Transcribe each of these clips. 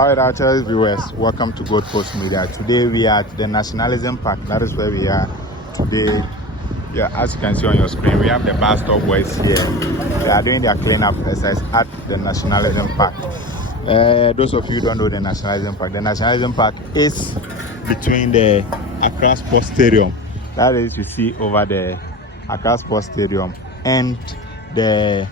Alright, our channel viewers, welcome to Gold Coast Media. Today we are at the Nationalism Park. That is where we are today. Yeah, as you can see on your screen, we have the BuzStop Boys here. They are doing their cleanup exercise at the Nationalism Park. Those of you who don't know the Nationalism Park is between the Accra Sports Stadium. That is, you see over the Accra Sports Stadium and the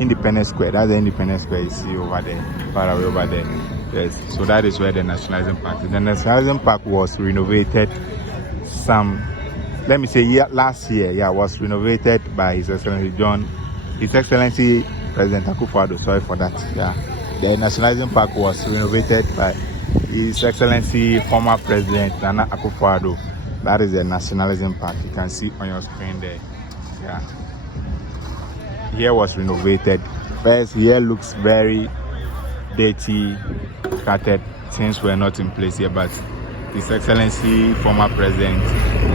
Independence Square. That's the Independence Square you see over there, far away over there. Yes, so that is where the Nationalism Park is. The Nationalism Park was renovated last year. Yeah, was renovated by His Excellency President Akufo-Addo. Sorry for that. Yeah, the Nationalism Park was renovated by His Excellency former President Nana Akufo-Addo. That is the Nationalism Park. You can see on your screen there. Yeah. Here was renovated. First, here looks very dirty, scattered. Things were not in place here, but His Excellency former President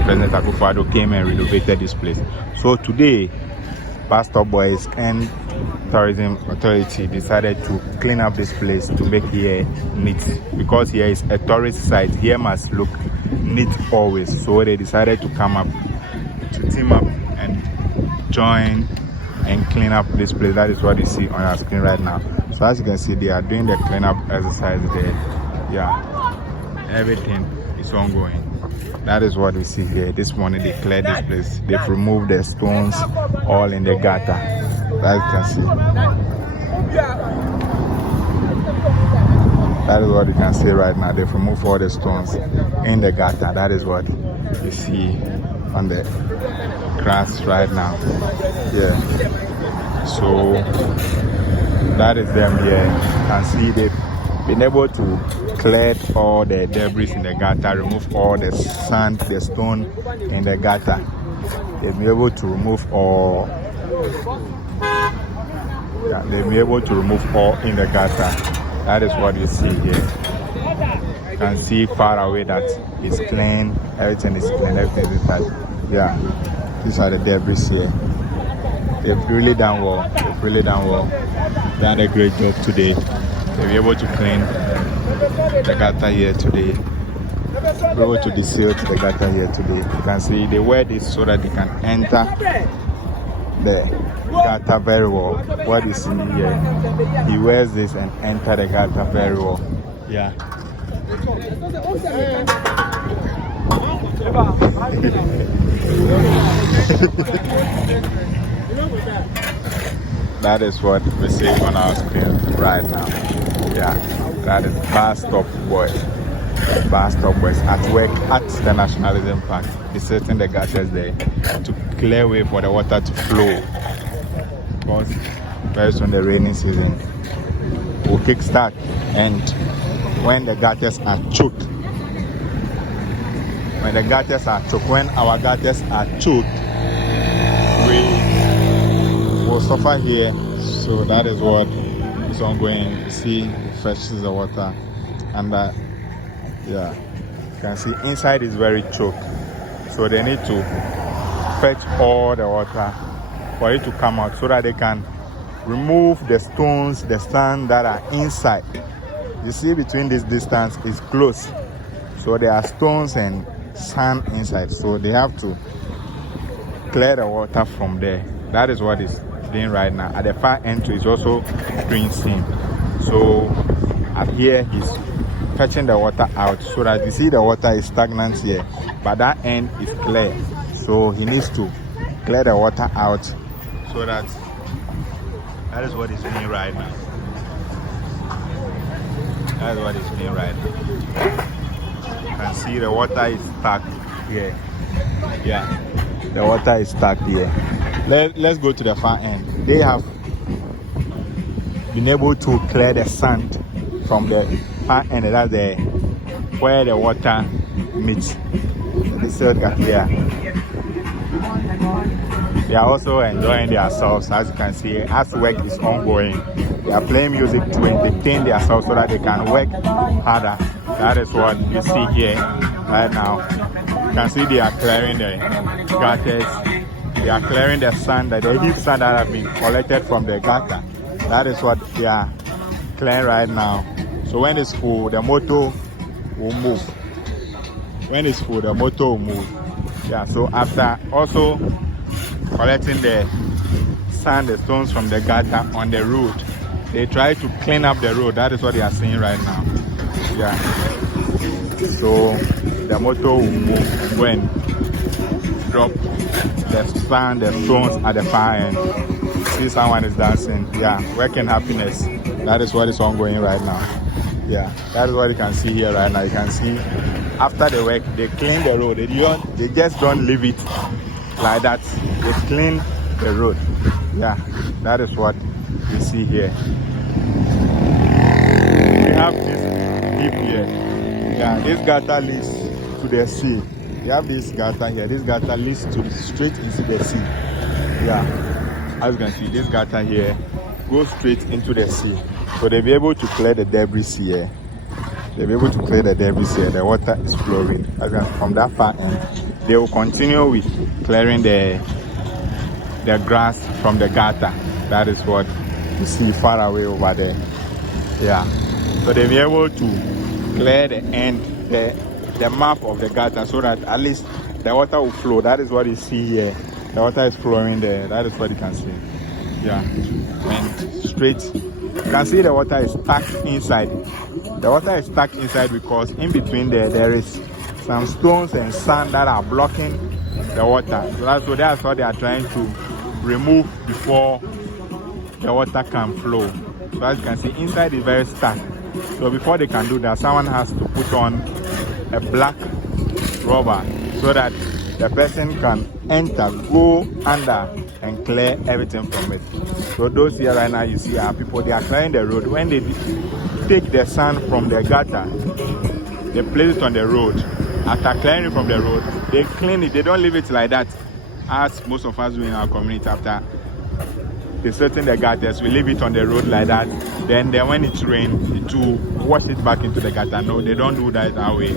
Akufo-Addo came and renovated this place. So today, BuzStop Boys and Tourism Authority decided to clean up this place to make here neat, because here is a tourist site. Here must look neat always. So they decided to team up and join and clean up this place. That is what you see on your screen right now. So as you can see, they are doing the cleanup exercise there. Yeah, everything is ongoing. That is what we see here. This morning they cleared this place. They've removed the stones all in the gutter. As you can see, that is what you can see right now. They've removed all the stones in the gutter. That is what you see on the grass right now. Yeah, so that is them here. You can see they've been able to clear all the debris in the gutter, remove all the sand, the stone in the gutter. They've been able to remove all. Yeah, they've been able to remove all in the gutter. That is what you see here. You can see far away that it's clean. Everything is clean. Everything is tight. Yeah, these are the debris here. They've really done well. Done a great job today. They'll be able to clean the gutter here today. Be able to deseal the gutter here today. You can see they wear this so that they can enter the gutter very well. What you see here, he wears this and enter the gutter very well. Yeah. That is what we see on our screen right now. Yeah, that is BuzStop Boys. BuzStop Boys at work at the Nationalism Park. They're setting the gutters there to clear way for the water to flow. Because very soon the rainy season will kickstart, and when the gutters are choked, when our gutters are choked, we will suffer here. So that is what is ongoing. You see, fetches the water, and yeah, you can see inside is very choked. So they need to fetch all the water for it to come out, so that they can remove the stones, the sand that are inside. You see, between this distance is close, so there are stones and sand inside. So they have to clear the water from there. That is what is doing right now. At the far end is also rinsing. So at here he's fetching the water out, so that you see the water is stagnant here, but that end is clear. So he needs to clear the water out, so that is what he's doing right now. That is what he's doing right now. You can see the water is stuck here. Yeah, the water is stuck here. Let's go to the far end. They have been able to clear the sand from the far end. That's where the water meets. This area here. They are also enjoying themselves, as you can see, as work is ongoing. They are playing music to entertain themselves so that they can work harder. That is what you see here right now. You can see they are clearing the gutters. They are clearing the sand, the heap sand that have been collected from the gutter. That is what they are clear right now. So when it's full, the motor will move. When it's full, the motor will move. Yeah, so after also collecting the sand, the stones from the gutter on the road, they try to clean up the road. That is what they are seeing right now. Yeah. So the motor will move when drop the sand, the stones at the far end. See someone is dancing. Yeah, working happiness. That is what is ongoing right now. Yeah, that is what you can see here right now. You can see after the work, they clean the road. They just don't leave it like that. They clean the road. Yeah, that is what you see here. We have this deep here. Yeah, this gutter leads to the sea. We have this gutter here. This gutter leads straight into the sea. Yeah, as you can see, this gutter here goes straight into the sea. So they'll be able to clear the debris here. They'll be able to clear the debris here. The water is flowing. From that far end, they will continue with clearing the grass from the gutter. That is what you see far away over there. Yeah. So they'll be able to clear the end, the map of the gutter, so that at least the water will flow. That is what you see here. The water is flowing there. That is what you can see. Yeah. And straight. You can see the water is stuck inside. The water is stuck inside because in between there is some stones and sand that are blocking the water. So that's what they are trying to remove before the water can flow. So as you can see, inside is very stuck. So before they can do that, someone has to put on a black rubber so that the person can enter, go under and clear everything from it. So those here right now, you see our people, they are clearing the road. When they take the sand from the gutter, they place it on the road. After clearing it from the road, they clean it. They don't leave it like that, as most of us do in our community. After they settle the gutters, we leave it on the road like that. Then when it rains, to wash it back into the gutter. No, they don't do that way.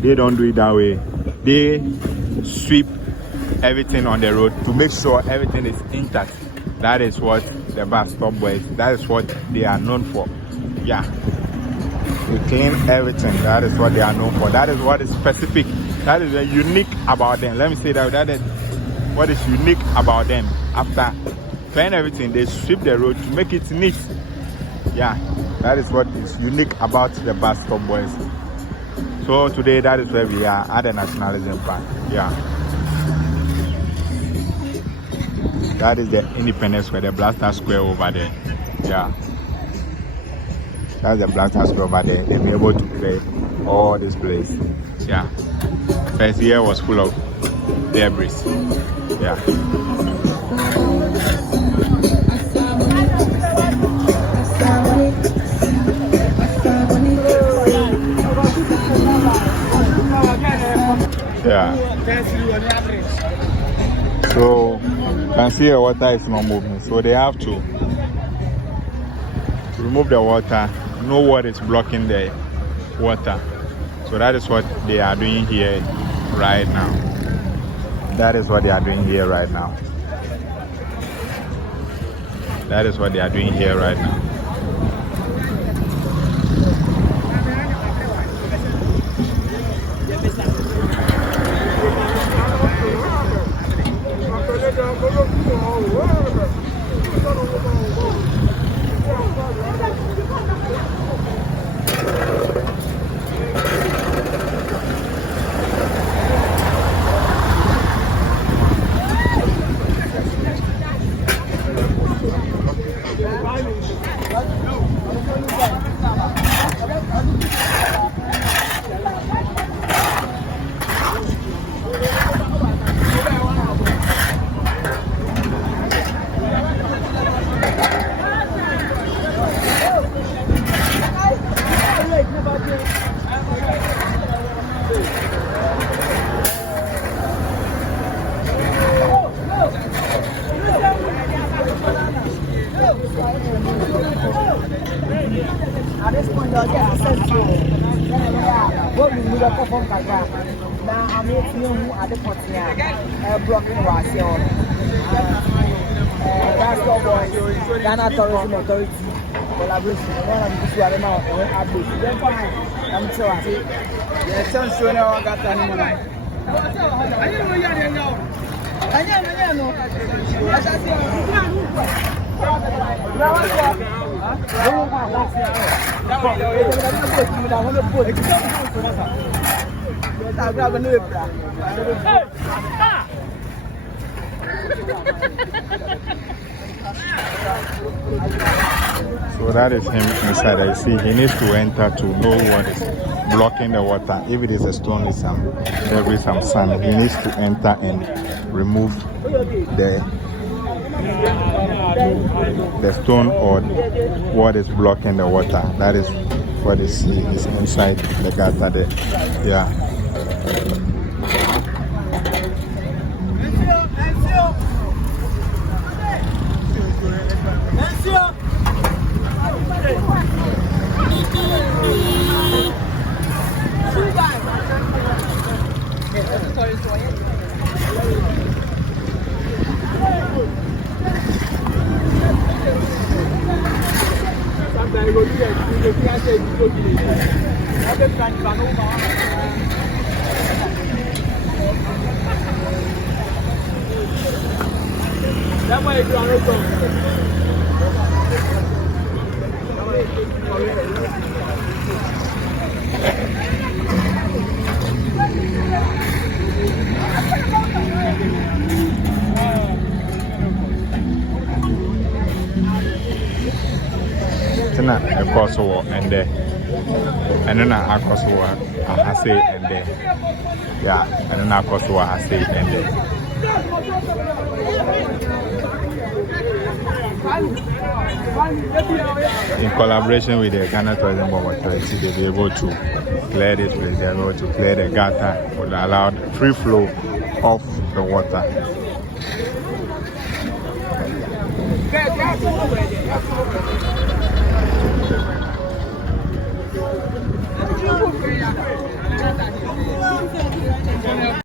They don't do it that way. They sweep everything on the road to make sure everything is intact. That is what the BuzStop Boys, that is what they are known for. Yeah. They clean everything. That is what they are known for. That is what is specific. That is unique about them. Let me say that. That is what is unique about them. After cleaning everything, they sweep the road to make it neat. Yeah. That is what is unique about the BuzStop Boys. So today, that is where we are at the Nationalism Park. Yeah. That is the Independence Square, the Blaster Square over there. Yeah. That's the Blaster Square over there. They'll be able to clear all this place. Yeah. First year was full of debris. Yeah. Yeah. So you can see the water is not moving. So they have to remove the water, know what is blocking the water. So that is what they are doing here right now. That is what they are doing here right now. That is what they are doing here right now. At this point, I'll get accessible. What we need a perform like that. Now, I'm here to know who are the pots here. Blocking was here. BuzStop Boys, Ghana Tourism Authority, collaboration. I want to be sure now. Then fine. I'm sure I see. Yeah, sounds sure now. I got anyone. So that is him inside. I see he needs to enter to know what is blocking the water. If it is a stone with some debris, some sand, he needs to enter and remove the stone or what is blocking the water. That is what is inside the gutter there. Yeah. Tina a course war and then I course war I say and then yeah and then I course war I say and then in collaboration with the Ghana Tourism Board Authority, they'll be able to clear this place. They're able to clear the gutter or allow free flow of the water.